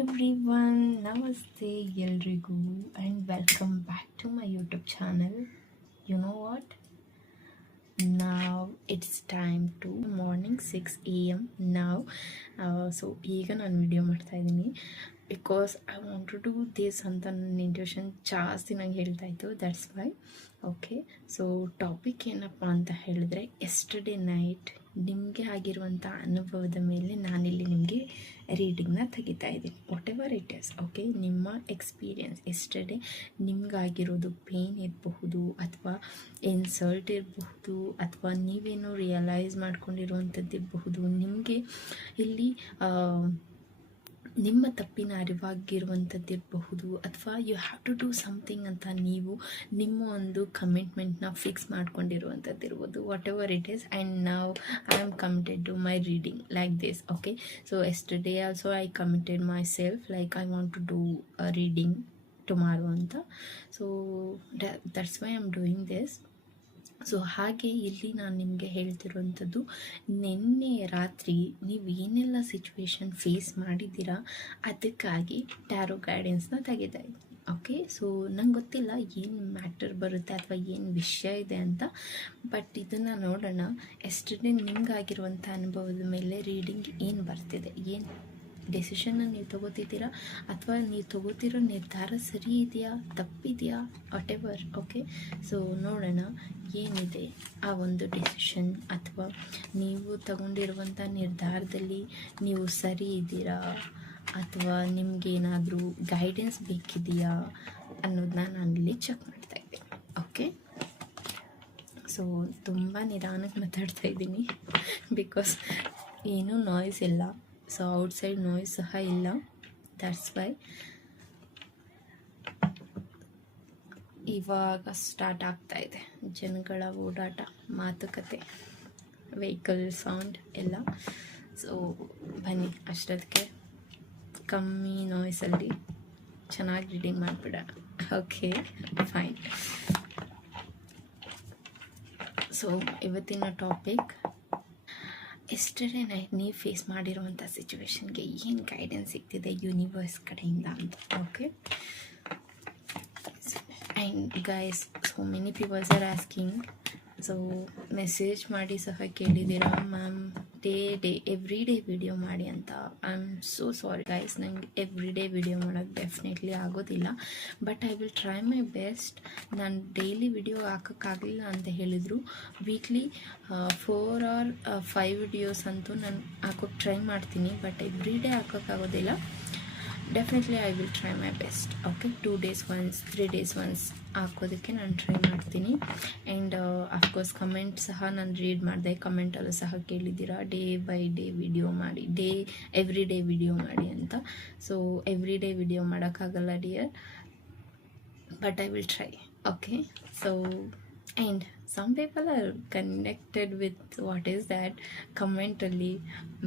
Everyone, ನಮಸ್ತೆ ಎಲ್ರಿಗೂ and welcome back to my YouTube channel. You know what, ನಾವು it's time to morning 6 AM ನಾವು. So ಈಗ ನಾನು ವಿಡಿಯೋ ಮಾಡ್ತಾಯಿದ್ದೀನಿ because I want to do this ಅಂತ ನನ್ನ ಇಂಟ್ಯೂಷನ್ ಜಾಸ್ತಿ ನಂಗೆ ಹೇಳ್ತಾಯಿತ್ತು. That's why. Okay, so topic ಏನಪ್ಪ ಅಂತ ಹೇಳಿದ್ರೆ, ಎಸ್ಟರ್ಡೇ ನೈಟ್ ನಿಮಗೆ ಆಗಿರುವಂಥ ಅನುಭವದ ಮೇಲೆ ನಾನಿಲ್ಲಿ ನಿಮಗೆ ರೀಡಿಂಗ್ನ ತೆಗಿತಾ ಇದ್ದೀನಿ. What ever it is. Okay, ನಿಮ್ಮ ಎಕ್ಸ್ಪೀರಿಯನ್ಸ್ ಎಸ್ಟರ್ಡೇ ನಿಮಗಾಗಿರೋದು ಪೇನ್ ಇರಬಹುದು, ಅಥವಾ ಇನ್ಸಲ್ಟ್ ಇರಬಹುದು, ಅಥವಾ ನೀವೇನೋ ರಿಯಲೈಸ್ ಮಾಡ್ಕೊಂಡಿರುವಂಥದ್ದು ಇರಬಹುದು. ನಿಮಗೆ ಇಲ್ಲಿ ನಿಮ್ಮ ತಪ್ಪಿನ ಅರಿವಾಗಿರುವಂಥದ್ದು ಇರಬಹುದು, ಅಥವಾ you have to do something ಅಂತ ನೀವು ನಿಮ್ಮ ಒಂದು ಕಮಿಟ್ಮೆಂಟ್ನ ಫಿಕ್ಸ್ ಮಾಡ್ಕೊಂಡಿರುವಂಥದ್ದು ಇರ್ಬೋದು. Whatever it is. And ನಾವು I am committed to my reading like this. Okay, so yesterday also I committed myself like I want to do reading tomorrow ಅಂತ. So that's why I am doing this. So ಹಾಗೆ ಇಲ್ಲಿ ನಾನು ನಿಮಗೆ ಹೇಳ್ತಿರುವಂಥದ್ದು, ನಿನ್ನೆ ರಾತ್ರಿ ನೀವು ಏನೆಲ್ಲ situation face ಮಾಡಿದ್ದೀರಾ ಅದಕ್ಕಾಗಿ ಟ್ಯಾರೋ ಗೈಡೆನ್ಸ್ನ ತೆಗಿತಾ ಇದ್ದೀನಿ. ಓಕೆ, ಸೊ ನಂಗೆ ಗೊತ್ತಿಲ್ಲ ಏನು ಮ್ಯಾಟರ್ ಬರುತ್ತೆ ಅಥವಾ ಏನು ವಿಷಯ ಇದೆ ಅಂತ, ಬಟ್ ಇದನ್ನು ನೋಡೋಣ. ಎಸ್ಟರ್ಡೇ ನಿಮ್ಗಾಗಿರುವಂಥ ಅನುಭವದ ಮೇಲೆ ರೀಡಿಂಗ್ ಏನು ಬರ್ತಿದೆ, ಏನು ಡೆಸಿಷನ್ನ ನೀವು ತೊಗೋತಿದ್ದೀರಾ, ಅಥವಾ ನೀವು ತೊಗೋತಿರೋ ನಿರ್ಧಾರ ಸರಿ ಇದೆಯಾ ತಪ್ಪಿದೆಯಾ, ವಾಟ್ ಎವರ್. ಓಕೆ, ಸೊ ನೋಡೋಣ ಏನಿದೆ ಆ ಒಂದು ಡೆಸಿಷನ್, ಅಥವಾ ನೀವು ತಗೊಂಡಿರುವಂಥ ನಿರ್ಧಾರದಲ್ಲಿ ನೀವು ಸರಿ ಇದ್ದೀರಾ, ಅಥವಾ ನಿಮಗೇನಾದರೂ ಗೈಡೆನ್ಸ್ ಬೇಕಿದೆಯಾ ಅನ್ನೋದನ್ನ ನಾನಿಲ್ಲಿ ಚೆಕ್ ಮಾಡ್ತಾ ಇದ್ದೀನಿ. ಓಕೆ, ಸೊ ತುಂಬ ನಿಧಾನಕ್ಕೆ ಮಾತಾಡ್ತಾ ಇದ್ದೀನಿ ಬಿಕಾಸ್ ಏನೂ ನಾಯ್ಸ್ ಇಲ್ಲ. ಸೊ ಔಟ್ಸೈಡ್ ನಾಯ್ಸ್ ಸಹ ಇಲ್ಲ. That's why. ಇವಾಗ ಸ್ಟಾರ್ಟ್ ಆಗ್ತಾ ಇದೆ ಜನಗಳ ಓಡಾಟ, ಮಾತುಕತೆ, ವೆಹಿಕಲ್ ಸೌಂಡ್ ಎಲ್ಲ. ಸೊ ಬನ್ನಿ, ಅಷ್ಟೊತ್ತಿಗೆ ಕಮ್ಮಿ ನಾಯ್ಸಲ್ಲಿ ಚೆನ್ನಾಗಿ ರೀಡಿಂಗ್ ಮಾಡಿಬಿಡೋಣ. Okay, fine. ಸೊ ಇವತ್ತಿನ ಟಾಪಿಕ್, ಎಸ್ಟರ್ಡೇ ನೈಟ್ ನೀವು ಫೇಸ್ ಮಾಡಿರುವಂಥ ಸಿಚುವೇಶನ್ಗೆ ಏನು ಗೈಡೆನ್ಸ್ ಸಿಗ್ತಿದೆ ಯೂನಿವರ್ಸ್ ಕಡೆಯಿಂದ ಅಂತ. Okay, and guys, so many peoples are asking. So message ಮಾಡಿ ಸಹ ಕೇಳಿದ್ದೀರಾ, ಮ್ಯಾಮ್ ಎವ್ರಿ ಡೇ ವಿಡಿಯೋ ಮಾಡಿ ಅಂತ. I am so sorry guys, ನಂಗೆ ಎವ್ರಿ ಡೇ ವಿಡಿಯೋ ಮಾಡೋಕ್ಕೆ ಡೆಫಿನೆಟ್ಲಿ ಆಗೋದಿಲ್ಲ, but I will try my best. ನಾನು ಡೈಲಿ ವಿಡಿಯೋ ಹಾಕೋಕ್ಕಾಗಲಿಲ್ಲ ಅಂತ ಹೇಳಿದರು, ವೀಕ್ಲಿ 4 or 5 ವಿಡಿಯೋಸ್ ಅಂತೂ ನಾನು ಹಾಕೋಕ್ಕೆ ಟ್ರೈ ಮಾಡ್ತೀನಿ, ಬಟ್ ಎವ್ರಿ ಡೇ ಹಾಕೋಕ್ಕಾಗೋದಿಲ್ಲ. Definitely I will try my best. Okay, 2 days once 3 days once ಹಾಕೋದಕ್ಕೆ ನಾನು ಟ್ರೈ ಮಾಡ್ತೀನಿ. ಆ್ಯಂಡ್ ಅಫ್ಕೋರ್ಸ್ ಕಮೆಂಟ್ ಸಹ ನಾನು ರೀಡ್ ಮಾಡಿದೆ. ಕಮೆಂಟಲ್ಲೂ ಸಹ ಕೇಳಿದ್ದೀರಾ ಡೇ ಬೈ ಡೇ ವಿಡಿಯೋ ಮಾಡಿ, ಎವ್ರಿ ಡೇ ವಿಡಿಯೋ ಮಾಡಿ ಅಂತ. ಸೊ ಎವ್ರಿ ಡೇ ವಿಡಿಯೋ ಮಾಡೋಕ್ಕಾಗಲ್ಲ dear, but I will try. Okay, so and some people are connected with what is that, ಕಮೆಂಟಲ್ಲಿ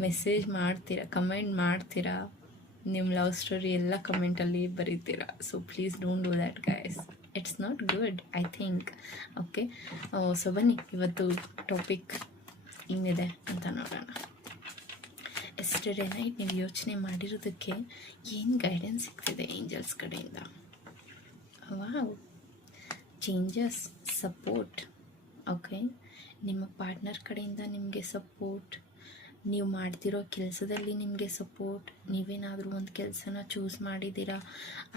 ಮೆಸೇಜ್ ಮಾಡ್ತೀರಾ, ಕಮೆಂಟ್ ಮಾಡ್ತೀರಾ, ನಿಮ್ಮ ಲವ್ ಸ್ಟೋರಿ ಎಲ್ಲ ಕಮೆಂಟಲ್ಲಿ ಬರೀತೀರಾ. So please don't do that guys, it's not good I think. Okay, so ಬನ್ನಿ ಇವತ್ತು topic ಏನಿದೆ ಅಂತ ನೋಡೋಣ. ಎಸ್ಟರ್ಡೇ ನೈಟ್ ನೀವು ಯೋಚನೆ ಮಾಡಿರೋದಕ್ಕೆ ಏನು ಗೈಡೆನ್ಸ್ ಸಿಗ್ತಿದೆ ಏಂಜಲ್ಸ್ ಕಡೆಯಿಂದ. Wow, changes, support. ಓಕೆ, ನಿಮ್ಮ ಪಾರ್ಟ್ನರ್ ಕಡೆಯಿಂದ ನಿಮಗೆ ಸಪೋರ್ಟ್, ನೀವು ಮಾಡ್ತಿರೋ ಕೆಲಸದಲ್ಲಿ ನಿಮಗೆ ಸಪೋರ್ಟ್. ನೀವೇನಾದರೂ ಒಂದು ಕೆಲಸನ ಚೂಸ್ ಮಾಡಿದ್ದೀರಾ,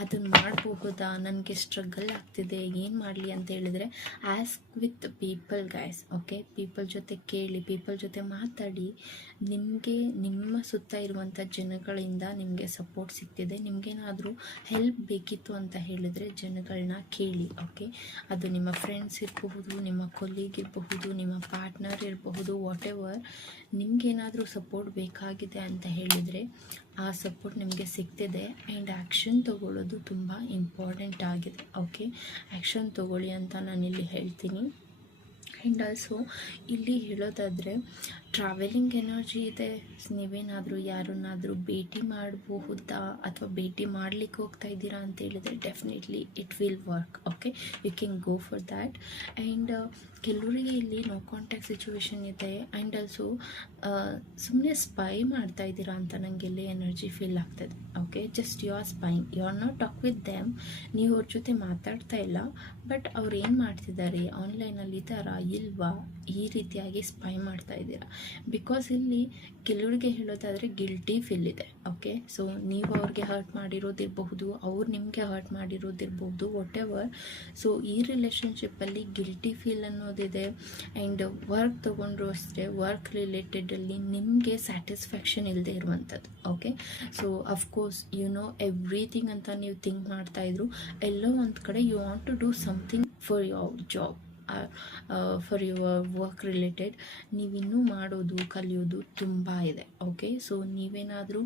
ಅದನ್ನು ಮಾಡಬಹುದಾ, ನನಗೆ ಸ್ಟ್ರಗಲ್ ಆಗ್ತಿದೆ, ಏನು ಮಾಡಲಿ ಅಂತ ಹೇಳಿದರೆ ask with people guys. Okay, people ಜೊತೆ ಕೇಳಿ, ಪೀಪಲ್ ಜೊತೆ ಮಾತಾಡಿ. ನಿಮಗೆ ನಿಮ್ಮ ಸುತ್ತ ಇರುವಂಥ ಜನಗಳಿಂದ ನಿಮಗೆ ಸಪೋರ್ಟ್ ಸಿಗ್ತಿದೆ. ನಿಮಗೇನಾದರೂ ಹೆಲ್ಪ್ ಬೇಕಿತ್ತು ಅಂತ ಹೇಳಿದರೆ ಜನಗಳನ್ನ ಕೇಳಿ. ಓಕೆ, ಅದು ನಿಮ್ಮ ಫ್ರೆಂಡ್ಸ್ ಇರಬಹುದು, ನಿಮ್ಮ ಕೊಲೀಗ್ ಇರಬಹುದು, ನಿಮ್ಮ ಪಾರ್ಟ್ನರ್ ಇರಬಹುದು, ವಾಟ್ ಎವರ್. ನಿಮಗೇನಾದರೂ ಸಪೋರ್ಟ್ ಬೇಕಾಗಿದೆ ಅಂತ ಹೇಳಿದರೆ ಆ ಸಪೋರ್ಟ್ ನಿಮಗೆ ಸಿಗ್ತಿದೆ. ಆ್ಯಂಡ್ ಆ್ಯಕ್ಷನ್ ತೊಗೊಳ್ಳೋದು ತುಂಬ ಇಂಪಾರ್ಟೆಂಟ್ ಆಗಿದೆ. ಓಕೆ, ಆ್ಯಕ್ಷನ್ ತೊಗೊಳ್ಳಿ ಅಂತ ನಾನಿಲ್ಲಿ ಹೇಳ್ತೀನಿ. ಆ್ಯಂಡ್ ಆಲ್ಸೋ ಇಲ್ಲಿ ಹೇಳೋದಾದರೆ, ಟ್ರಾವೆಲಿಂಗ್ ಎನರ್ಜಿ ಇದೆ. ನೀವೇನಾದರೂ ಯಾರನ್ನಾದರೂ ಭೇಟಿ ಮಾಡಬಹುದಾ ಅಥವಾ ಭೇಟಿ ಮಾಡಲಿಕ್ಕೆ ಹೋಗ್ತಾ ಇದ್ದೀರಾ ಅಂತ ಹೇಳಿದರೆ definitely it will work. Okay, you can go for that. And ಕೆಲವರಿಗೆ ಇಲ್ಲಿ ನೋ ಕಾಂಟ್ಯಾಕ್ಟ್ ಸಿಚುವೇಶನ್ ಇದೆ. ಆ್ಯಂಡ್ ಆಲ್ಸೋ ಸುಮ್ಮನೆ ಸ್ಪೈ ಮಾಡ್ತಾ ಇದ್ದೀರಾ ಅಂತ ನನಗೆ ಇಲ್ಲಿ ಎನರ್ಜಿ ಫೀಲ್ ಆಗ್ತದೆ. Okay, just you are spying, you are not talk with them. ನೀವು ಅವ್ರ ಜೊತೆ ಮಾತಾಡ್ತಾ ಇಲ್ಲ, ಬಟ್ ಅವ್ರು ಏನು ಮಾಡ್ತಿದ್ದಾರೆ, ಆನ್ಲೈನಲ್ಲಿ ಇದ್ದಾರಾ ಇಲ್ವಾ, ಈ ರೀತಿಯಾಗಿ ಸ್ಪೈ ಮಾಡ್ತಾ ಇದ್ದೀರಾ. ಬಿಕಾಸ್ ಇಲ್ಲಿ ಕೆಲವರಿಗೆ ಹೇಳೋದಾದರೆ ಗಿಲ್ಟಿ ಫೀಲ್ ಇದೆ. ಓಕೆ, ಸೊ ನೀವು ಅವ್ರಿಗೆ ಹರ್ಟ್ ಮಾಡಿರೋದಿರಬಹುದು, ಅವ್ರು ನಿಮಗೆ ಹರ್ಟ್ ಮಾಡಿರೋದಿರ್ಬೋದು, ವಾಟ್ ಎವರ್. ಸೊ ಈ ರಿಲೇಷನ್ಶಿಪ್ಪಲ್ಲಿ ಗಿಲ್ಟಿ ಫೀಲ್ ಅನ್ನೋದಿದೆ. ಆ್ಯಂಡ್ ವರ್ಕ್ ತೊಗೊಂಡ್ರು ಅಷ್ಟೇ, ವರ್ಕ್ ರಿಲೇಟೆಡಲ್ಲಿ ನಿಮಗೆ ಸ್ಯಾಟಿಸ್ಫ್ಯಾಕ್ಷನ್ ಇಲ್ಲದೆ ಇರುವಂಥದ್ದು. Okay, so of course you know everything ಅಂತ ನೀವು ಥಿಂಕ್ ಮಾಡ್ತಾಯಿದ್ರು. ಎಲ್ಲೋ ಒಂದು ಕಡೆ you want to do something for your job, for your work related. ನೀವಿನ್ನೂ ಮಾಡೋದು ಕಲಿಯೋದು ತುಂಬ ಇದೆ. ಓಕೆ, ಸೊ ನೀವೇನಾದರೂ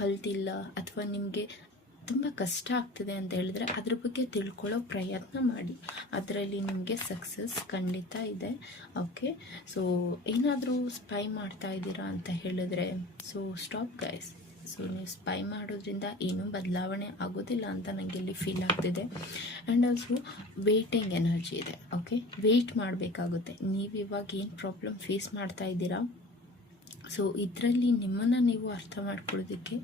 ಕಲ್ತಿಲ್ಲ ಅಥವಾ ನಿಮಗೆ ತುಂಬ ಕಷ್ಟ ಆಗ್ತಿದೆ ಅಂತ ಹೇಳಿದ್ರೆ ಅದ್ರ ಬಗ್ಗೆ ತಿಳ್ಕೊಳ್ಳೋ ಪ್ರಯತ್ನ ಮಾಡಿ, ಅದರಲ್ಲಿ ನಿಮಗೆ ಸಕ್ಸಸ್ ಖಂಡಿತ ಇದೆ. ಓಕೆ, ಸೊ ಏನಾದರೂ ಸ್ಪೈ ಮಾಡ್ತಾ ಇದ್ದೀರಾ ಅಂತ ಹೇಳಿದ್ರೆ ಸೊ ಸ್ಟಾಪ್ ಗೈಸ್. ಸೊ ನೀವು ಸ್ಪೈ ಮಾಡೋದ್ರಿಂದ ಏನೂ ಬದಲಾವಣೆ ಆಗೋದಿಲ್ಲ ಅಂತ ನನಗೆ ಇಲ್ಲಿ ಫೀಲ್ ಆಗ್ತಿದೆ. ಆ್ಯಂಡ್ ಆಲ್ಸೋ ವೇಟಿಂಗ್ ಎನರ್ಜಿ ಇದೆ. ಓಕೆ, ವೆಯ್ಟ್ ಮಾಡಬೇಕಾಗುತ್ತೆ. ನೀವು ಇವಾಗ ಏನು ಪ್ರಾಬ್ಲಮ್ ಫೇಸ್ ಮಾಡ್ತಾ ಇದ್ದೀರಾ, ಸೊ ಇದರಲ್ಲಿ ನಿಮ್ಮನ್ನು ನೀವು ಅರ್ಥ ಮಾಡ್ಕೊಳ್ಳೋದಕ್ಕೆ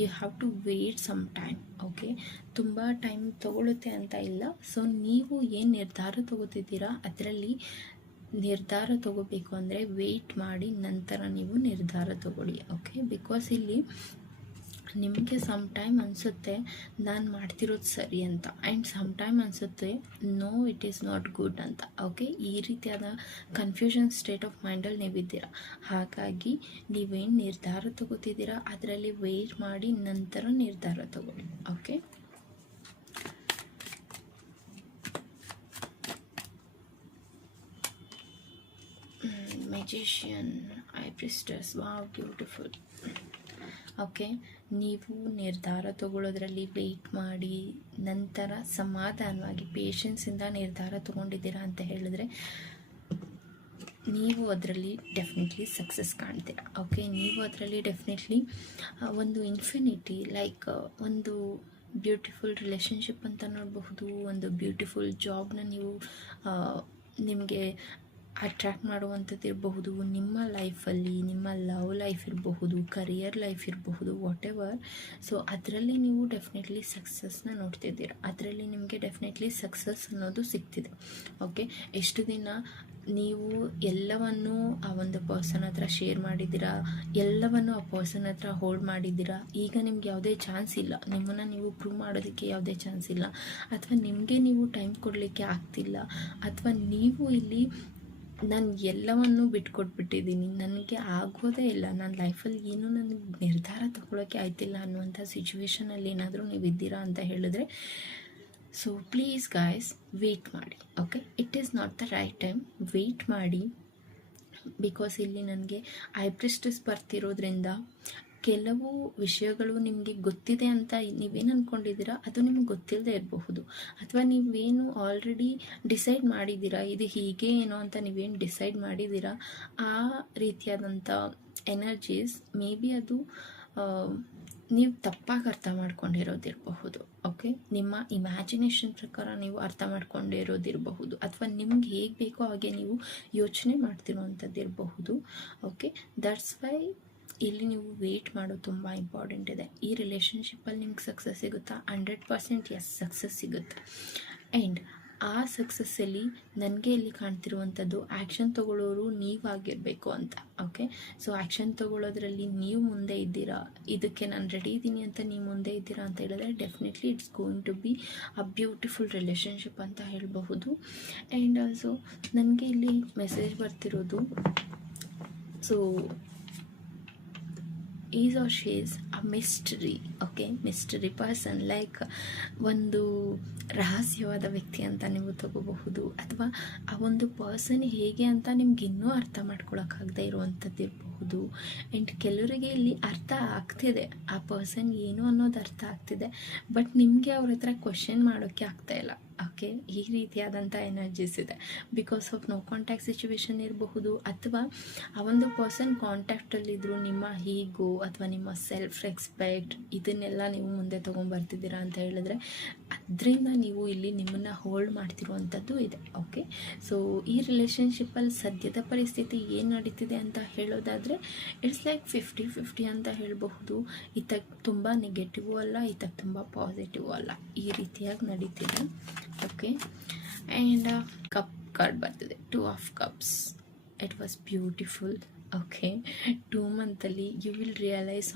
you have to wait some time. Okay, ತುಂಬ ಟೈಮ್ ತೊಗೊಳುತ್ತೆ ಅಂತ ಇಲ್ಲ. ಸೊ ನೀವು ಏನು ನಿರ್ಧಾರ ತೊಗೋತಿದ್ದೀರಾ ಅದರಲ್ಲಿ ನಿರ್ಧಾರ ತೊಗೋಬೇಕು ಅಂದರೆ ವೆಯ್ಟ್ ಮಾಡಿ ನಂತರ ನೀವು ನಿರ್ಧಾರ ತೊಗೊಳ್ಳಿ. ಓಕೆ, ಬಿಕಾಸ್ ಇಲ್ಲಿ ನಿಮಗೆ ಸಮ್ ಟೈಮ್ ಅನಿಸುತ್ತೆ ನಾನು ಮಾಡ್ತಿರೋದು ಸರಿ ಅಂತ, ಆ್ಯಂಡ್ ಸಮ್ ಟೈಮ್ ಅನಿಸುತ್ತೆ no it is not good ಅಂತ. ಓಕೆ, ಈ ರೀತಿಯಾದ ಕನ್ಫ್ಯೂಷನ್ ಸ್ಟೇಟ್ ಆಫ್ ಮೈಂಡಲ್ಲಿ ನೀವಿದ್ದೀರಾ. ಹಾಗಾಗಿ ನೀವೇನು ನಿರ್ಧಾರ ತಗೋತಿದ್ದೀರಾ ಅದರಲ್ಲಿ ವೆಯ್ಟ್ ಮಾಡಿ ನಂತರ ನಿರ್ಧಾರ ತಗೊಳ್ಳಿ. Okay, magician, I ಪ್ರಿಸ್ಟಸ್, wow beautiful. Okay, ನೀವು ನಿರ್ಧಾರ ತಗೊಳ್ಳೋದ್ರಲ್ಲಿ ವೆಯ್ಟ್ ಮಾಡಿ ನಂತರ ಸಮಾಧಾನವಾಗಿ ಪೇಷನ್ಸಿಂದ ನಿರ್ಧಾರ ತೊಗೊಂಡಿದ್ದೀರಾ ಅಂತ ಹೇಳಿದ್ರೆ ನೀವು ಅದರಲ್ಲಿ ಡೆಫಿನೆಟ್ಲಿ ಸಕ್ಸಸ್ ಕಾಣ್ತೀರಾ. ಓಕೆ, ನೀವು ಅದರಲ್ಲಿ ಡೆಫಿನೆಟ್ಲಿ ಒಂದು ಇನ್ಫಿನಿಟಿ ಲೈಕ್ ಒಂದು ಬ್ಯೂಟಿಫುಲ್ ರಿಲೇಷನ್ಶಿಪ್ ಅಂತ ನೋಡಬಹುದು, ಒಂದು ಬ್ಯೂಟಿಫುಲ್ ಜಾಬ್ನ ನೀವು ನಿಮಗೆ ಅಟ್ರ್ಯಾಕ್ಟ್ ಮಾಡುವಂಥದ್ದು ಇರಬಹುದು, ನಿಮ್ಮ ಲೈಫಲ್ಲಿ ನಿಮ್ಮ ಲವ್ ಲೈಫ್ ಇರಬಹುದು, ಕರಿಯರ್ ಲೈಫ್ ಇರಬಹುದು, ವಾಟ್ ಎವರ್. ಸೊ ಅದರಲ್ಲಿ ನೀವು ಡೆಫಿನೆಟ್ಲಿ ಸಕ್ಸಸ್ನ ನೋಡ್ತಿದ್ದೀರ, ಅದರಲ್ಲಿ ನಿಮಗೆ ಡೆಫಿನೆಟ್ಲಿ ಸಕ್ಸಸ್ ಅನ್ನೋದು ಸಿಗ್ತಿದೆ. ಓಕೆ, ಎಷ್ಟು ದಿನ ನೀವು ಎಲ್ಲವನ್ನೂ ಆ ಒಂದು ಪರ್ಸನ್ ಹತ್ರ ಶೇರ್ ಮಾಡಿದ್ದೀರಾ, ಎಲ್ಲವನ್ನು ಆ ಪರ್ಸನ್ ಹತ್ರ ಹೋಲ್ಡ್ ಮಾಡಿದ್ದೀರಾ. ಈಗ ನಿಮ್ಗೆ ಯಾವುದೇ ಚಾನ್ಸ್ ಇಲ್ಲ, ನಿಮ್ಮನ್ನು ನೀವು ಪ್ರೂವ್ ಮಾಡೋದಕ್ಕೆ ಯಾವುದೇ ಚಾನ್ಸ್ ಇಲ್ಲ, ಅಥವಾ ನಿಮಗೆ ನೀವು ಟೈಮ್ ಕೊಡಲಿಕ್ಕೆ ಆಗ್ತಿಲ್ಲ, ಅಥವಾ ನೀವು ಇಲ್ಲಿ ನಾನು ಎಲ್ಲವನ್ನೂ ಬಿಟ್ಕೊಟ್ಬಿಟ್ಟಿದ್ದೀನಿ, ನನಗೆ ಆಗೋದೇ ಇಲ್ಲ, ನನ್ನ ಲೈಫಲ್ಲಿ ಏನೂ ನನಗೆ ನಿರ್ಧಾರ ತಗೊಳ್ಳೋಕ್ಕೆ ಆಯ್ತಿಲ್ಲ ಅನ್ನುವಂಥ ಸಿಚುವೇಷನಲ್ಲಿ ಏನಾದರೂ ನೀವು ಇದ್ದೀರಾ ಅಂತ ಹೇಳಿದ್ರೆ ಸೊ ಪ್ಲೀಸ್ ಗಾಯ್ಸ್ ವೆಯ್ಟ್ ಮಾಡಿ. Okay, it is not the right time, wait ಮಾಡಿ. ಬಿಕಾಸ್ ಇಲ್ಲಿ ನನಗೆ ಐ ಪ್ರಿಸ್ಟಸ್ ಬರ್ತಿರೋದ್ರಿಂದ ಕೆಲವು ವಿಷಯಗಳು ನಿಮಗೆ ಗೊತ್ತಿದೆ ಅಂತ ನೀವೇನು ಅಂದ್ಕೊಂಡಿದ್ದೀರಾ ಅದು ನಿಮಗೆ ಗೊತ್ತಿಲ್ಲದೆ ಇರಬಹುದು, ಅಥವಾ ನೀವೇನು ಆಲ್ರೆಡಿ ಡಿಸೈಡ್ ಮಾಡಿದ್ದೀರಾ ಇದು ಹೀಗೆ ಏನೋ ಅಂತ ನೀವೇನು ಡಿಸೈಡ್ ಮಾಡಿದ್ದೀರಾ ಆ ರೀತಿಯಾದಂಥ ಎನರ್ಜೀಸ್ ಮೇ ಬಿ ಅದು ನೀವು ತಪ್ಪಾಗಿ ಅರ್ಥ ಮಾಡ್ಕೊಂಡಿರೋದಿರಬಹುದು. ಓಕೆ, ನಿಮ್ಮ ಇಮ್ಯಾಜಿನೇಷನ್ ಪ್ರಕಾರ ನೀವು ಅರ್ಥ ಮಾಡ್ಕೊಂಡಿರೋದಿರಬಹುದು, ಅಥವಾ ನಿಮ್ಗೆ ಹೇಗೆ ಬೇಕೋ ಹಾಗೆ ನೀವು ಯೋಚನೆ ಮಾಡ್ತಿರೋವಂಥದ್ದಿರಬಹುದು. ಓಕೆ, ದಟ್ಸ್ ವೈ ಇಲ್ಲಿ ನೀವು ವೆಯ್ಟ್ ಮಾಡೋದು ತುಂಬ ಇಂಪಾರ್ಟೆಂಟ್ ಇದೆ. ಈ ರಿಲೇಷನ್ಶಿಪ್ಪಲ್ಲಿ ನಿಮ್ಗೆ ಸಕ್ಸಸ್ ಸಿಗುತ್ತಾ? 100% ಎಸ್, ಸಕ್ಸಸ್ ಸಿಗುತ್ತೆ. ಆ್ಯಂಡ್ ಆ ಸಕ್ಸಸ್ಸಲ್ಲಿ ನನಗೆ ಇಲ್ಲಿ ಕಾಣ್ತಿರುವಂಥದ್ದು ಆ್ಯಕ್ಷನ್ ತೊಗೊಳ್ಳೋರು ನೀವಾಗಿರಬೇಕು ಅಂತ. ಓಕೆ, ಸೊ ಆ್ಯಕ್ಷನ್ ತೊಗೊಳ್ಳೋದ್ರಲ್ಲಿ ನೀವು ಮುಂದೆ ಇದ್ದೀರಾ, ಇದಕ್ಕೆ ನಾನು ರೆಡಿ ಇದ್ದೀನಿ ಅಂತ ನೀವು ಮುಂದೆ ಇದ್ದೀರಾ ಅಂತ ಹೇಳಿದ್ರೆ definitely it's going to be a beautiful relationship ಅಂತ ಹೇಳಬಹುದು. ಆ್ಯಂಡ್ ಆಲ್ಸೋ ನನಗೆ ಇಲ್ಲಿ ಮೆಸೇಜ್ ಬರ್ತಿರೋದು so is or she is a mystery. Okay, mystery person, like ಒಂದು ರಹಸ್ಯವಾದ ವ್ಯಕ್ತಿ ಅಂತ ನೀವು ತಗೋಬಹುದು, ಅಥವಾ ಆ ಒಂದು ಪರ್ಸನ್ ಹೇಗೆ ಅಂತ ನಿಮ್ಗೆ ಇನ್ನೂ ಅರ್ಥ ಮಾಡ್ಕೊಳಕ್ಕಾಗದೇ ಇರುವಂಥದ್ದು ಇರಬಹುದು. ಆ್ಯಂಡ್ ಕೆಲವರಿಗೆ ಇಲ್ಲಿ ಅರ್ಥ ಆಗ್ತಿದೆ, ಆ ಪರ್ಸನ್ ಏನು ಅನ್ನೋದು ಅರ್ಥ ಆಗ್ತಿದೆ, ಬಟ್ ನಿಮಗೆ ಅವ್ರ ಹತ್ರ ಕ್ವಶನ್ ಮಾಡೋಕ್ಕೆ ಆಗ್ತಾಯಿಲ್ಲ. ಓಕೆ, ಈ ರೀತಿಯಾದಂಥ ಎನರ್ಜೀಸ್ ಇದೆ. Because of no contact situation ಇರಬಹುದು, ಅಥವಾ ಆ ಒಂದು ಪರ್ಸನ್ ಕಾಂಟ್ಯಾಕ್ಟಲ್ಲಿದ್ದರು ನಿಮ್ಮ ಹೀಗೋ ಅಥವಾ ನಿಮ್ಮ ಸೆಲ್ಫ್ ರೆಸ್ಪೆಕ್ಟ್ ಇದನ್ನೆಲ್ಲ ನೀವು ಮುಂದೆ ತೊಗೊಂಬರ್ತಿದ್ದೀರಾ ಅಂತ ಹೇಳಿದ್ರೆ ಅದರಿಂದ ನೀವು ಇಲ್ಲಿ ನಿಮ್ಮನ್ನು ಹೋಲ್ಡ್ ಮಾಡ್ತಿರುವಂಥದ್ದು ಇದೆ. ಓಕೆ, ಸೊ ಈ ರಿಲೇಷನ್ಶಿಪ್ಪಲ್ಲಿ ಸದ್ಯದ ಪರಿಸ್ಥಿತಿ ಏನು ನಡೀತಿದೆ ಅಂತ ಹೇಳೋದಾದರೆ ಇಟ್ಸ್ ಲೈಕ್ 50-50 ಅಂತ ಹೇಳಬಹುದು. ಇದಕ್ಕೆ ತುಂಬ ನೆಗೆಟಿವ್ ಅಲ್ಲ, ಇದಕ್ಕೆ ತುಂಬ ಪಾಸಿಟಿವ್ ಅಲ್ಲ, ಈ ರೀತಿಯಾಗಿ ನಡೀತಿದೆ. ಓಕೆ, ಆ್ಯಂಡ್ ಕಪ್ ಕಾರ್ಡ್ ಬರ್ತಿದೆ, 2 of cups. It was beautiful. Okay, 2 ಮಂತಲ್ಲಿ you will realise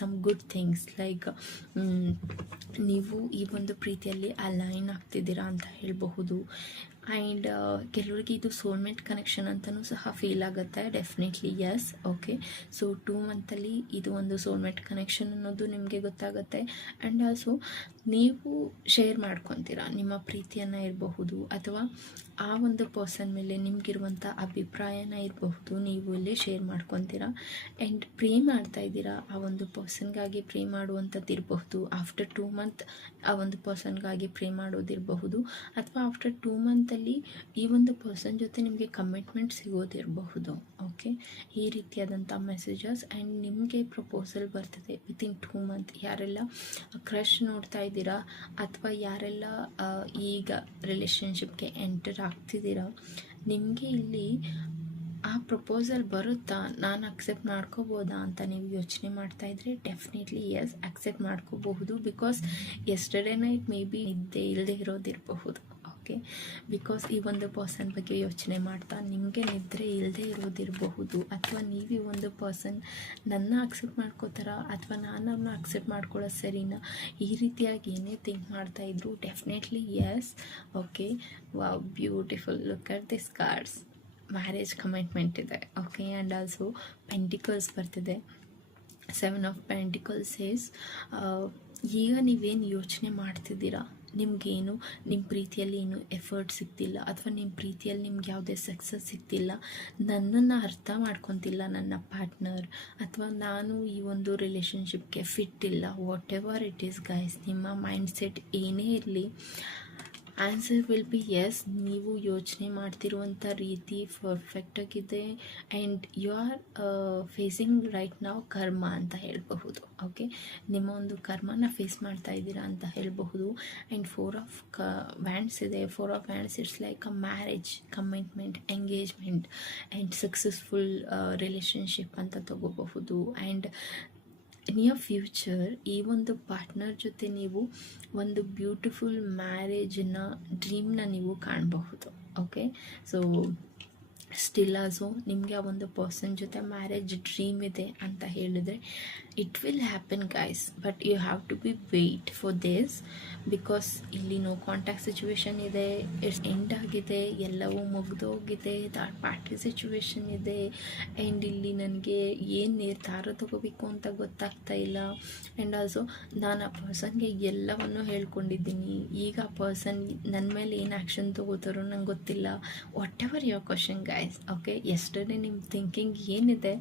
some good things, like ನೀವು ಈ ಒಂದು ಪ್ರೀತಿಯಲ್ಲಿ ಅಲೈನ್ ಆಗ್ತಿದ್ದೀರಾ ಅಂತ ಹೇಳಬಹುದು. ಆ್ಯಂಡ್ ಕೆಲವರಿಗೆ ಇದು ಸೋಲ್ಮೇಟ್ ಕನೆಕ್ಷನ್ ಅಂತಲೂ ಸಹ ಫೀಲ್ ಆಗುತ್ತೆ. Definitely yes. ಓಕೆ, ಸೊ 2 ಮಂತಲ್ಲಿ ಇದು ಒಂದು ಸೋಲ್ಮೇಟ್ ಕನೆಕ್ಷನ್ ಅನ್ನೋದು ನಿಮಗೆ ಗೊತ್ತಾಗುತ್ತೆ. ಆ್ಯಂಡ್ ಆಲ್ಸೋ ನೀವು ಶೇರ್ ಮಾಡ್ಕೊತೀರಾ ನಿಮ್ಮ ಪ್ರೀತಿಯನ್ನು ಇರಬಹುದು, ಅಥವಾ ಆ ಒಂದು ಪರ್ಸನ್ ಮೇಲೆ ನಿಮಗಿರುವಂಥ ಅಭಿಪ್ರಾಯನ ಇರಬಹುದು, ನೀವು ಇಲ್ಲಿ ಶೇರ್ ಮಾಡ್ಕೊತೀರಾ. ಆ್ಯಂಡ್ ಪ್ರೇ ಮಾಡ್ತಾ ಇದ್ದೀರಾ, ಆ ಒಂದು ಪರ್ಸನ್ಗಾಗಿ ಪ್ರೇ ಮಾಡುವಂಥದ್ದು ಇರಬಹುದು. ಆಫ್ಟರ್ 2 ಮಂತ್ ಆ ಒಂದು ಪರ್ಸನ್ಗಾಗಿ ಪ್ರೇ ಮಾಡೋದಿರಬಹುದು, ಅಥವಾ ಆಫ್ಟರ್ 2 ಮಂತಲ್ಲಿ ಈ ಒಂದು ಪರ್ಸನ್ ಜೊತೆ ನಿಮಗೆ ಕಮಿಟ್ಮೆಂಟ್ ಸಿಗೋದಿರಬಹುದು. ಓಕೆ, ಈ ರೀತಿಯಾದಂಥ ಮೆಸೇಜಸ್. ಆ್ಯಂಡ್ ನಿಮಗೆ ಪ್ರಪೋಸಲ್ ಬರ್ತಿದೆ ವಿತಿನ್ 2 ಮಂತ್. ಯಾರೆಲ್ಲ ಕ್ರಶ್ ನೋಡ್ತಾ ಇದ್ದೀರಾ, ಅಥವಾ ಯಾರೆಲ್ಲ ಈಗ ರಿಲೇಷನ್ಶಿಪ್ಗೆ ಎಂಟರ್ ಆಗ್ತಿದ್ದೀರಾ, ನಿಮಗೆ ಇಲ್ಲಿ ಆ ಪ್ರಪೋಸಲ್ ಬರುತ್ತಾ, ನಾನು ಅಕ್ಸೆಪ್ಟ್ ಮಾಡ್ಕೋಬೋದಾ ಅಂತ ನೀವು ಯೋಚನೆ ಮಾಡ್ತಾ ಇದ್ರೆ ಡೆಫಿನೆಟ್ಲಿ ಎಸ್, ಅಕ್ಸೆಪ್ಟ್ ಮಾಡ್ಕೋಬಹುದು. Because yesterday night may be ನಿದ್ದೆ ಇಲ್ಲದೆ ಇರೋದಿರಬಹುದು. ಓಕೆ, ಬಿಕಾಸ್ ಈ ಒಂದು ಪರ್ಸನ್ ಬಗ್ಗೆ ಯೋಚನೆ ಮಾಡ್ತಾ ನಿಮಗೆ ನಿದ್ರೆ ಇಲ್ಲದೆ ಇರೋದಿರಬಹುದು, ಅಥವಾ ನೀವು ಈ ಒಂದು ಪರ್ಸನ್ ನನ್ನ ಅಕ್ಸೆಪ್ಟ್ ಮಾಡ್ಕೋತಾರ ಅಥವಾ ನಾನು ಅವ್ರನ್ನ ಅಕ್ಸೆಪ್ಟ್ ಮಾಡ್ಕೊಳ್ಳೋದು ಸರಿನಾ, ಈ ರೀತಿಯಾಗಿ ಏನೇ ಥಿಂಕ್ ಮಾಡ್ತಾ ಇದ್ರು definitely yes. Okay, wow, beautiful. Look at this cards. Marriage commitment ಇದೆ. ಓಕೆ, ಆ್ಯಂಡ್ ಆಲ್ಸೋ ಪೆಂಟಿಕಲ್ಸ್ ಬರ್ತಿದೆ. 7 ಆಫ್ ಪೆಂಟಿಕಲ್ಸ್ ಈಸ್ ಈಗ ನೀವೇನು ಯೋಚನೆ ಮಾಡ್ತಿದ್ದೀರಾ, ನಿಮಗೇನು ನಿಮ್ಮ ಪ್ರೀತಿಯಲ್ಲಿ ಏನು ಎಫರ್ಟ್ ಸಿಗ್ತಿಲ್ಲ, ಅಥವಾ ನಿಮ್ಮ ಪ್ರೀತಿಯಲ್ಲಿ ನಿಮ್ಗೆ ಯಾವುದೇ ಸಕ್ಸಸ್ ಸಿಗ್ತಿಲ್ಲ, ನನ್ನನ್ನು ಅರ್ಥ ಮಾಡ್ಕೊತಿಲ್ಲ ನನ್ನ ಪಾರ್ಟ್ನರ್, ಅಥವಾ ನಾನು ಈ ಒಂದು ರಿಲೇಷನ್ಶಿಪ್ಗೆ ಫಿಟ್ ಇಲ್ಲ, what ever it is guys, ನಿಮ್ಮ ಮೈಂಡ್ಸೆಟ್ ಏನೇ ಇರಲಿ, ಆನ್ಸರ್ ವಿಲ್ ಬಿ ಎಸ್. ನೀವು ಯೋಚನೆ ಮಾಡ್ತಿರುವಂಥ ರೀತಿ ಪರ್ಫೆಕ್ಟಾಗಿದೆ. And you are facing right ನಾವು ಕರ್ಮ ಅಂತ ಹೇಳಬಹುದು. ಓಕೆ, ನಿಮ್ಮ ಒಂದು ಕರ್ಮನ ಫೇಸ್ ಮಾಡ್ತಾ ಇದ್ದೀರಾ ಅಂತ ಹೇಳಬಹುದು. ಆ್ಯಂಡ್ 4 ಆಫ್ ವ್ಯಾಂಡ್ಸ್ ಇದೆ. 4 of wands it's like a marriage, commitment, engagement and successful relationship ಅಂತ ತಗೋಬಹುದು. ಆ್ಯಂಡ್ ನಿಯರ್ ಫ್ಯೂಚರ್ ಈ ಒಂದು ಪಾರ್ಟ್ನರ್ ಜೊತೆ ನೀವು ಒಂದು ಬ್ಯೂಟಿಫುಲ್ ಮ್ಯಾರೇಜನ್ನ ಡ್ರೀಮ್ನ ನೀವು ಕಾಣಬಹುದು. ಓಕೆ, ಸೊ ಸ್ಟಿಲ್ ಆಲ್ಸೋ ನಿಮಗೆ ಆ ಒಂದು ಪರ್ಸನ್ ಜೊತೆ ಮ್ಯಾರೇಜ್ ಡ್ರೀಮ್ ಇದೆ ಅಂತ ಹೇಳಿದರೆ it will happen guys, but you have to be wait for this. Because ಇಲ್ಲಿ ನೋ ಕಾಂಟ್ಯಾಕ್ಟ್ ಸಿಚುವೇಶನ್ ಇದೆ, ಇಟ್ಸ್ ಎಂಡ್ ಆಗಿದೆ, ಎಲ್ಲವೂ ಮುಗಿದೋಗಿದೆ, ಥರ್ಡ್ ಪಾರ್ಟಿ ಸಿಚುವೇಶನ್ ಇದೆ. ಆ್ಯಂಡ್ ಇಲ್ಲಿ ನನಗೆ ಏನು ನಿರ್ಧಾರ ತಗೋಬೇಕು ಅಂತ ಗೊತ್ತಾಗ್ತಾ ಇಲ್ಲ. ಆ್ಯಂಡ್ ಆಲ್ಸೋ ನಾನು ಆ ಪರ್ಸನ್ಗೆ ಎಲ್ಲವನ್ನು ಹೇಳ್ಕೊಂಡಿದ್ದೀನಿ, ಈಗ ಆ ಪರ್ಸನ್ ನನ್ನ ಮೇಲೆ ಏನು ಆ್ಯಕ್ಷನ್ ತಗೋತಾರೋ ನಂಗೆ ಗೊತ್ತಿಲ್ಲ. Whatever your question guys. Okay, yesterday ನಿಮ್ಮ ಥಿಂಕಿಂಗ್ ಏನಿದೆ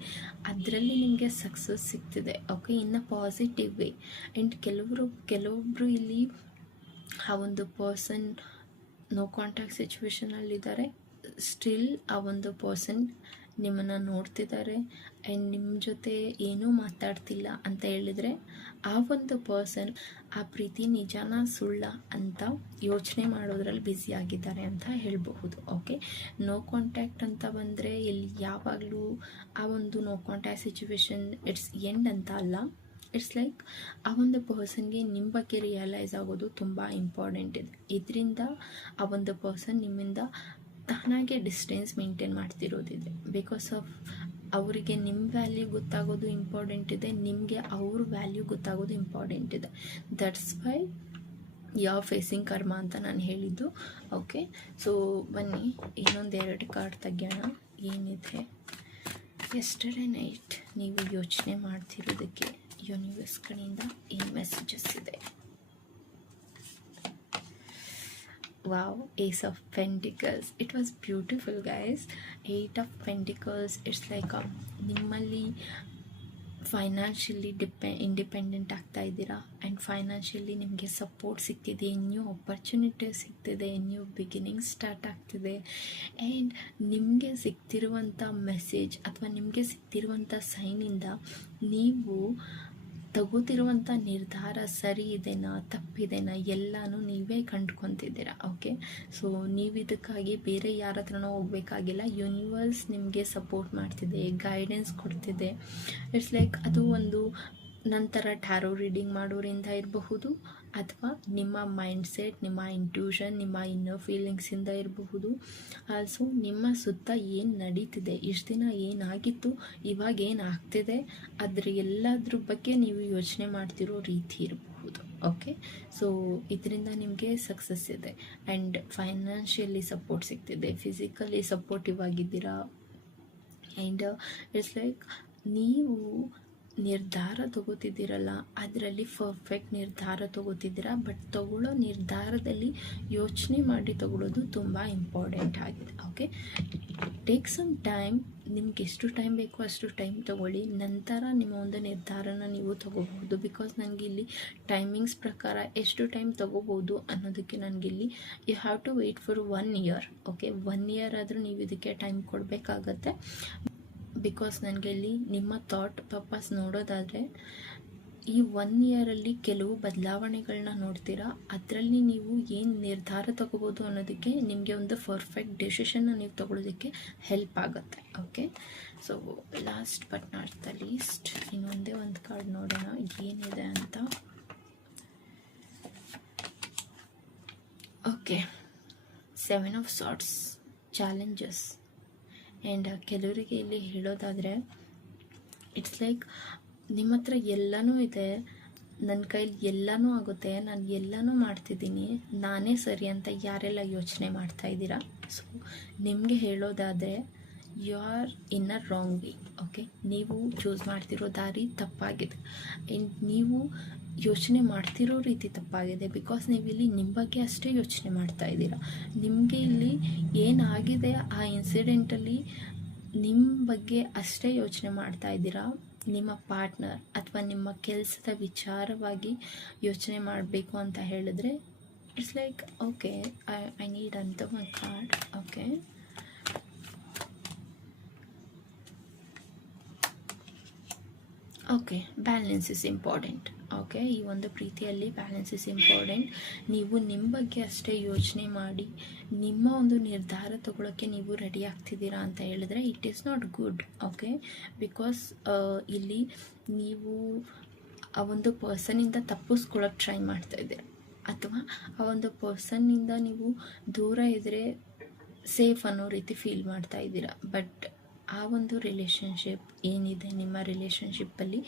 ಅದರಲ್ಲಿ ನಿಮಗೆ ಸಕ್ಸಸ್ ಸಿಗ್ತಿದೆ. Okay, in a positive way. And ಕೆಲವೊಬ್ಬರು ಇಲ್ಲಿ ಆ ಒಂದು ಪರ್ಸನ್ ನೋ ಕಾಂಟ್ಯಾಕ್ಟ್ ಸಿಚುವೇಶನಲ್ಲಿದ್ದಾರೆ, ಸ್ಟಿಲ್ ಆ ಒಂದು ಪರ್ಸನ್ ನಿಮ್ಮನ್ನು ನೋಡ್ತಿದ್ದಾರೆ ಆ್ಯಂಡ್ ನಿಮ್ಮ ಜೊತೆ ಏನೂ ಮಾತಾಡ್ತಿಲ್ಲ ಅಂತ ಹೇಳಿದರೆ ಆ ಒಂದು ಪರ್ಸನ್ ಆ ಪ್ರೀತಿ ನಿಜಾನ ಸುಳ್ಳ ಅಂತ ಯೋಚನೆ ಮಾಡೋದ್ರಲ್ಲಿ ಬ್ಯುಸಿಯಾಗಿದ್ದಾರೆ ಅಂತ ಹೇಳಬಹುದು. ಓಕೆ, ನೋ ಕಾಂಟ್ಯಾಕ್ಟ್ ಅಂತ ಬಂದರೆ ಇಲ್ಲಿ ಯಾವಾಗಲೂ ಆ ಒಂದು no contact situation it's end ಅಂತ ಅಲ್ಲ. ಇಟ್ಸ್ ಲೈಕ್ ಆ ಒಂದು ಪರ್ಸನ್ಗೆ ನಿಮ್ಮ ಬಗ್ಗೆ ರಿಯಲೈಸ್ ಆಗೋದು ತುಂಬ ಇಂಪಾರ್ಟೆಂಟ್ ಇದೆ. ಇದರಿಂದ ಆ ಒಂದು ಪರ್ಸನ್ ನಿಮ್ಮಿಂದ ತಾನಾಗೆ ಡಿಸ್ಟೆನ್ಸ್ ಮೇಂಟೈನ್ ಮಾಡ್ತಿರೋದಿದೆ. ಬಿಕಾಸ್ ಆಫ್ ಅವರಿಗೆ ನಿಮ್ಮ ವ್ಯಾಲ್ಯೂ ಗೊತ್ತಾಗೋದು ಇಂಪಾರ್ಟೆಂಟ್ ಇದೆ, ನಿಮಗೆ ಅವ್ರ ವ್ಯಾಲ್ಯೂ ಗೊತ್ತಾಗೋದು ಇಂಪಾರ್ಟೆಂಟ್ ಇದೆ. ದಟ್ಸ್ ವೈ ಯಾವ ಫೇಸಿಂಗ್ ಕರ್ಮ ಅಂತ ನಾನು ಹೇಳಿದ್ದು. ಓಕೆ, ಸೊ ಬನ್ನಿ ಇನ್ನೊಂದು 2 ಕಾರ್ಡ್ ತೆಗೆಯೋಣ. ಏನಿದೆ ಎಸ್ಟರ್ಡೇ ನೈಟ್ ನೀವು ಯೋಚನೆ ಮಾಡ್ತಿರೋದಕ್ಕೆ ಯೂನಿವರ್ಸ್ ಕಡೆಯಿಂದ ಏನು ಮೆಸೇಜಸ್ ಇದೆ? Wow, Ace of Pentacles. It was beautiful guys. 8 of Pentacles. It's like ನಿಮ್ಮಲ್ಲಿ ಫೈನಾನ್ಷಿಯಲಿ ಇಂಡಿಪೆಂಡೆಂಟ್ ಆಗ್ತಾ ಇದ್ದೀರಾ ಆ್ಯಂಡ್ ಫೈನಾನ್ಷಿಯಲಿ ನಿಮಗೆ ಸಪೋರ್ಟ್ ಸಿಗ್ತಿದೆ, ನ್ಯೂ ಆಪರ್ಚುನಿಟೀಸ್ ಸಿಗ್ತಿದೆ, ನ್ಯೂ ಬಿಗಿನಿಂಗ್ ಸ್ಟಾರ್ಟ್ ಆಗ್ತಿದೆ. ಆ್ಯಂಡ್ ನಿಮಗೆ ಸಿಗ್ತಿರುವಂಥ ಮೆಸೇಜ್ ಅಥವಾ ನಿಮಗೆ ಸಿಗ್ತಿರುವಂಥ ಸೈನಿಂದ ನೀವು ತಗೋತಿರುವಂಥ ನಿರ್ಧಾರ ಸರಿ ಇದೆನಾ ತಪ್ಪಿದೆನಾ ಎಲ್ಲನೂ ನೀವೇ ಕಂಡ್ಕೊತಿದ್ದೀರಾ. ಓಕೆ, ಸೊ ನೀವು ಇದಕ್ಕಾಗಿ ಬೇರೆ ಯಾರ ಹತ್ರನೋ ಹೋಗ್ಬೇಕಾಗಿಲ್ಲ. ಯೂನಿವರ್ಸ್ ನಿಮಗೆ ಸಪೋರ್ಟ್ ಮಾಡ್ತಿದೆ, ಗೈಡೆನ್ಸ್ ಕೊಡ್ತಿದೆ. ಇಟ್ಸ್ ಲೈಕ್ ಅದು ಒಂದು ನಂತರ ಟ್ಯಾರೋ ರೀಡಿಂಗ್ ಮಾಡೋರಿಂದ ಇರಬಹುದು, ಅಥವಾ ನಿಮ್ಮ ಮೈಂಡ್ಸೆಟ್, ನಿಮ್ಮ ಇಂಟ್ಯೂಷನ್, ನಿಮ್ಮ ಇನ್ನರ್ ಫೀಲಿಂಗ್ಸಿಂದ ಇರಬಹುದು. ಆಲ್ಸೋ ನಿಮ್ಮ ಸುತ್ತ ಏನು ನಡೀತಿದೆ, ಇಷ್ಟು ದಿನ ಏನಾಗಿತ್ತು, ಇವಾಗ ಏನಾಗ್ತಿದೆ, ಅದ್ರ ಎಲ್ಲದ್ರ ಬಗ್ಗೆ ನೀವು ಯೋಚನೆ ಮಾಡ್ತಿರೋ ರೀತಿ ಇರಬಹುದು. ಓಕೆ, ಸೊ ಇದರಿಂದ ನಿಮಗೆ ಸಕ್ಸಸ್ ಇದೆ ಆ್ಯಂಡ್ ಫೈನಾನ್ಷಿಯಲಿ ಸಪೋರ್ಟ್ ಸಿಗ್ತಿದೆ, ಫಿಸಿಕಲಿ ಸಪೋರ್ಟಿವ್ ಆಗಿದ್ದೀರಾ. ಆ್ಯಂಡ್ ಇಟ್ಸ್ ಲೈಕ್ ನೀವು ನಿರ್ಧಾರ ತಗೋತಿದ್ದೀರಲ್ಲ, ಅದರಲ್ಲಿ ಪರ್ಫೆಕ್ಟ್ ನಿರ್ಧಾರ ತಗೋತಿದ್ದೀರಾ. ಬಟ್ ತಗೊಳ್ಳೋ ನಿರ್ಧಾರದಲ್ಲಿ ಯೋಚನೆ ಮಾಡಿ ತಗೊಳ್ಳೋದು ತುಂಬ ಇಂಪಾರ್ಟೆಂಟ್ ಆಗಿದೆ. ಓಕೆ, ಟೇಕ್ ಸಮ್ ಟೈಮ್, ನಿಮ್ಗೆ ಎಷ್ಟು ಟೈಮ್ ಬೇಕೋ ಅಷ್ಟು ಟೈಮ್ ತೊಗೊಳ್ಳಿ, ನಂತರ ನಿಮ್ಮ ಒಂದು ನಿರ್ಧಾರನ ನೀವು ತಗೋಬಹುದು. ಬಿಕಾಸ್ ನನಗಿಲ್ಲಿ ಟೈಮಿಂಗ್ಸ್ ಪ್ರಕಾರ ಎಷ್ಟು ಟೈಮ್ ತೊಗೋಬೋದು ಅನ್ನೋದಕ್ಕೆ ನನಗಿಲ್ಲಿ you have to wait for 1 year. Okay, 1 year ಆದರೂ ನೀವು ಇದಕ್ಕೆ ಟೈಮ್ ಕೊಡಬೇಕಾಗತ್ತೆ. ಬಿಕಾಸ್ ನನಗೆ ಇಲ್ಲಿ ನಿಮ್ಮ ಥಾಟ್ ಪರ್ಪಸ್ ನೋಡೋದಾದರೆ ಈ 1 yeaರಲ್ಲಿ ಕೆಲವು ಬದಲಾವಣೆಗಳನ್ನ ನೋಡ್ತೀರಾ. ಅದರಲ್ಲಿ ನೀವು ಏನು ನಿರ್ಧಾರ ತಗೋಬೋದು ಅನ್ನೋದಕ್ಕೆ ನಿಮಗೆ ಒಂದು ಪರ್ಫೆಕ್ಟ್ ಡಿಸಿಷನ್ನ ನೀವು ತಗೊಳ್ಳೋದಕ್ಕೆ ಹೆಲ್ಪ್ ಆಗುತ್ತೆ. Okay, so last but not the least ಇನ್ನೊಂದೇ ಒಂದು ಕಾರ್ಡ್ ನೋಡೋಣ ಏನಿದೆ ಅಂತ. Okay, 7 of Swords, challenges. And ಕೆಲವರಿಗೆ ಇಲ್ಲಿ ಹೇಳೋದಾದರೆ ಇಟ್ಸ್ ಲೈಕ್ ನಿಮ್ಮ ಹತ್ರ ಎಲ್ಲನೂ ಇದೆ, ನನ್ನ ಕೈಲಿ ಎಲ್ಲನೂ ಆಗುತ್ತೆ, ನಾನು ಎಲ್ಲನೂ ಮಾಡ್ತಿದ್ದೀನಿ, ನಾನೇ ಸರಿ ಅಂತ ಯಾರೆಲ್ಲ ಯೋಚನೆ ಮಾಡ್ತಾ ಇದ್ದೀರಾ. ಸೊ ನಿಮಗೆ ಹೇಳೋದಾದರೆ you are in a wrong way. Okay, ನೀವು ಚೂಸ್ ಮಾಡ್ತಿರೋ ದಾರಿ ತಪ್ಪಾಗಿದೆ ಆ್ಯಂಡ್ ನೀವು ಯೋಚನೆ ಮಾಡ್ತಿರೋ ರೀತಿ ತಪ್ಪಾಗಿದೆ. ಬಿಕಾಸ್ ನೀವಿಲ್ಲಿ ನಿಮ್ಮ ಬಗ್ಗೆ ಅಷ್ಟೇ ಯೋಚನೆ ಮಾಡ್ತಾ ಇದ್ದೀರಾ. ನಿಮಗೆ ಇಲ್ಲಿ ಏನಾಗಿದೆ ಆ ಇನ್ಸಿಡೆಂಟಲ್ಲಿ ನಿಮ್ಮ ಬಗ್ಗೆ ಅಷ್ಟೇ ಯೋಚನೆ ಮಾಡ್ತಾ ಇದ್ದೀರಾ. ನಿಮ್ಮ ಪಾರ್ಟ್ನರ್ ಅಥವಾ ನಿಮ್ಮ ಕೆಲಸದ ವಿಚಾರವಾಗಿ ಯೋಚನೆ ಮಾಡಬೇಕು ಅಂತ ಹೇಳಿದ್ರೆ it's like okay, I need ಅಂತ ಒಂದು card. Okay, okay, balance is important. Okay, ಈ ಒಂದು ಪ್ರೀತಿಯಲ್ಲಿ ಬ್ಯಾಲೆನ್ಸ್ ಇಸ್ ಇಂಪಾರ್ಟೆಂಟ್. ನೀವು ನಿಮ್ಮ ಬಗ್ಗೆ ಅಷ್ಟೇ ಯೋಚನೆ ಮಾಡಿ ನಿಮ್ಮ ಒಂದು ನಿರ್ಧಾರ ತಗೊಳ್ಳೋಕ್ಕೆ ನೀವು ರೆಡಿ ಆಗ್ತಿದ್ದೀರಾ ಅಂತ ಹೇಳಿದ್ರೆ it is not good. Okay, because ಇಲ್ಲಿ ನೀವು ಆ ಒಂದು ಪರ್ಸನಿಂದ ತಪ್ಪಿಸ್ಕೊಳ್ಳೋಕೆ ಟ್ರೈ ಮಾಡ್ತಾ ಇದ್ದೀರಾ, ಅಥವಾ ಆ ಒಂದು ಪರ್ಸನ್ನಿಂದ ನೀವು ದೂರ ಇದ್ದರೆ ಸೇಫ್ ಅನ್ನೋ ರೀತಿ ಫೀಲ್ ಮಾಡ್ತಾ ಇದ್ದೀರಾ. ಬಟ್ ಆ ಒಂದು ರಿಲೇಷನ್ಶಿಪ್ ಏನಿದೆ, ನಿಮ್ಮ ರಿಲೇಷನ್ಶಿಪ್ಪಲ್ಲಿ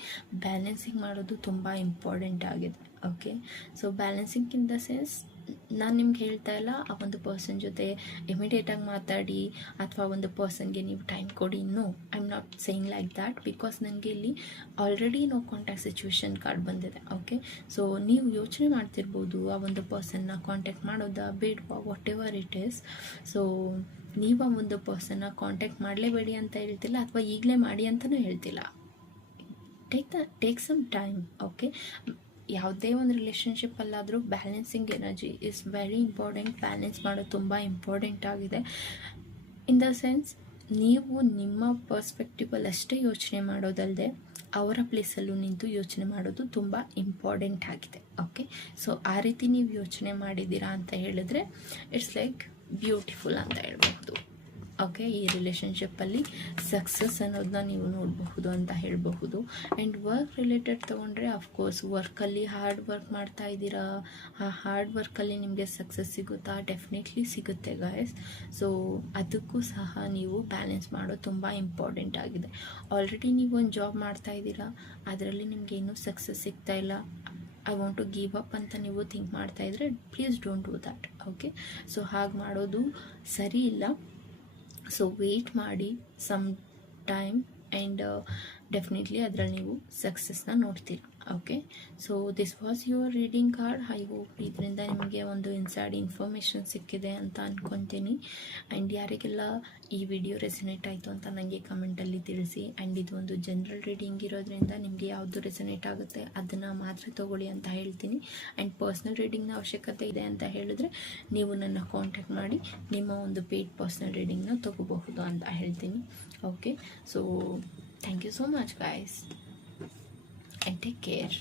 ಬ್ಯಾಲೆನ್ಸಿಂಗ್ ಮಾಡೋದು ತುಂಬ ಇಂಪಾರ್ಟೆಂಟ್ ಆಗಿದೆ. Okay, so balancing in the sense ನಾನು ನಿಮ್ಗೆ ಹೇಳ್ತಾ ಇಲ್ಲ ಆ ಒಂದು ಪರ್ಸನ್ ಜೊತೆ ಇಮಿಡಿಯೇಟಾಗಿ ಮಾತಾಡಿ ಅಥವಾ ಒಂದು ಪರ್ಸನ್ಗೆ ನೀವು ಟೈಮ್ ಕೊಡಿ. No, I am not saying like that. Because ನನಗೆ ಇಲ್ಲಿ already no contact situation card ಬಂದಿದೆ. ಓಕೆ, ಸೊ ನೀವು ಯೋಚನೆ ಮಾಡ್ತಿರ್ಬೋದು ಆ ಒಂದು ಪರ್ಸನ್ನ ಕಾಂಟ್ಯಾಕ್ಟ್ ಮಾಡೋದಾ ಬೇಡವಾ, whatever it is. So ನೀವು ಆ ಒಂದು ಪರ್ಸನ್ನ ಕಾಂಟ್ಯಾಕ್ಟ್ ಮಾಡಲೇಬೇಡಿ ಅಂತ ಹೇಳ್ತಿಲ್ಲ, ಅಥವಾ ಈಗಲೇ ಮಾಡಿ ಅಂತಲೂ ಹೇಳ್ತಿಲ್ಲ. Take some time. ಓಕೆ, ಯಾವುದೇ ಒಂದು ರಿಲೇಷನ್ಶಿಪ್ಪಲ್ಲಾದರೂ balancing energy is very important. Balance ಮಾಡೋದು ತುಂಬ ಇಂಪಾರ್ಟೆಂಟ್ ಆಗಿದೆ. ಇನ್ ದ ಸೆನ್ಸ್ ನೀವು ನಿಮ್ಮ ಪರ್ಸ್ಪೆಕ್ಟಿವಲ್ಲಿ ಅಷ್ಟೇ ಯೋಚನೆ ಮಾಡೋದಲ್ಲದೆ ಅವರ ಪ್ಲೇಸಲ್ಲೂ ನಿಂತು ಯೋಚನೆ ಮಾಡೋದು ತುಂಬ ಇಂಪಾರ್ಟೆಂಟ್ ಆಗಿದೆ. ಓಕೆ, ಸೊ ಆ ರೀತಿ ನೀವು ಯೋಚನೆ ಮಾಡಿದ್ದೀರಾ ಅಂತ ಹೇಳಿದ್ರೆ ಇಟ್ಸ್ ಲೈಕ್ ಬ್ಯೂಟಿಫುಲ್ ಅಂತ ಹೇಳ್ಬಹುದು. ಓಕೆ, ಈ ರಿಲೇಷನ್ಶಿಪ್ಪಲ್ಲಿ ಸಕ್ಸಸ್ ಅನ್ನೋದನ್ನ ನೀವು ನೋಡಬಹುದು ಅಂತ ಹೇಳಬಹುದು. ಆ್ಯಂಡ್ ವರ್ಕ್ ರಿಲೇಟೆಡ್ ತೊಗೊಂಡ್ರೆ ಅಫ್ಕೋರ್ಸ್ ವರ್ಕಲ್ಲಿ ಹಾರ್ಡ್ ವರ್ಕ್ ಮಾಡ್ತಾ ಇದ್ದೀರಾ, ಆ ಹಾರ್ಡ್ ವರ್ಕಲ್ಲಿ ನಿಮಗೆ ಸಕ್ಸಸ್ ಸಿಗುತ್ತಾ? ಡೆಫಿನೆಟ್ಲಿ ಸಿಗುತ್ತೆ ಗಾಯ್ಸ್. ಸೊ ಅದಕ್ಕೂ ಸಹ ನೀವು ಬ್ಯಾಲೆನ್ಸ್ ಮಾಡೋದು ತುಂಬ ಇಂಪಾರ್ಟೆಂಟ್ ಆಗಿದೆ. ಆಲ್ರೆಡಿ ನೀವು ಒಂದು ಜಾಬ್ ಮಾಡ್ತಾ ಇದ್ದೀರಾ, ಅದರಲ್ಲಿ ನಿಮಗೆ ಇನ್ನೂ ಸಕ್ಸಸ್ ಸಿಗ್ತಾ ಇಲ್ಲ, I want to give up ಅಂತ ನೀವು ಥಿಂಕ್ ಮಾಡ್ತಾ ಇದ್ರೆ please don't do that. Okay, so ಹಾಗೆ ಮಾಡೋದು ಸರಿ ಇಲ್ಲ. ಸೊ ವೆಯ್ಟ್ ಮಾಡಿ ಸಮ್ ಟೈಮ್ ಆ್ಯಂಡ್ ಡೆಫಿನೆಟ್ಲಿ ಅದರಲ್ಲಿ ನೀವು ಸಕ್ಸಸ್ನ ನೋಡ್ತೀರಾ. Okay, so this was your reading card. I hope ಇದರಿಂದ ನಿಮಗೆ ಒಂದು ಇನ್ಸೈಡ್ ಇನ್ಫಾರ್ಮೇಷನ್ ಸಿಕ್ಕಿದೆ ಅಂತ ಅಂದ್ಕೊತೀನಿ. ಆ್ಯಂಡ್ ಯಾರಿಗೆಲ್ಲ ಈ ವಿಡಿಯೋ ರೆಸನೇಟ್ ಆಯಿತು ಅಂತ ನನಗೆ ಕಮೆಂಟಲ್ಲಿ ತಿಳಿಸಿ. ಆ್ಯಂಡ್ ಇದು ಒಂದು ಜನರಲ್ ರೀಡಿಂಗ್ ಇರೋದ್ರಿಂದ ನಿಮಗೆ ಯಾವುದು ರೆಸನೇಟ್ ಆಗುತ್ತೆ ಅದನ್ನು ಮಾತ್ರ ತೊಗೊಳ್ಳಿ ಅಂತ ಹೇಳ್ತೀನಿ. ಆ್ಯಂಡ್ ಪರ್ಸ್ನಲ್ ರೀಡಿಂಗ್ನ ಅವಶ್ಯಕತೆ ಇದೆ ಅಂತ ಹೇಳಿದ್ರೆ ನೀವು ನನ್ನ ಕಾಂಟ್ಯಾಕ್ಟ್ ಮಾಡಿ ನಿಮ್ಮ ಒಂದು ಪೇಯ್ಡ್ ಪರ್ಸ್ನಲ್ ರೀಡಿಂಗ್ನ ತೊಗೋಬಹುದು ಅಂತ ಹೇಳ್ತೀನಿ. Okay, so thank you so much guys and take care.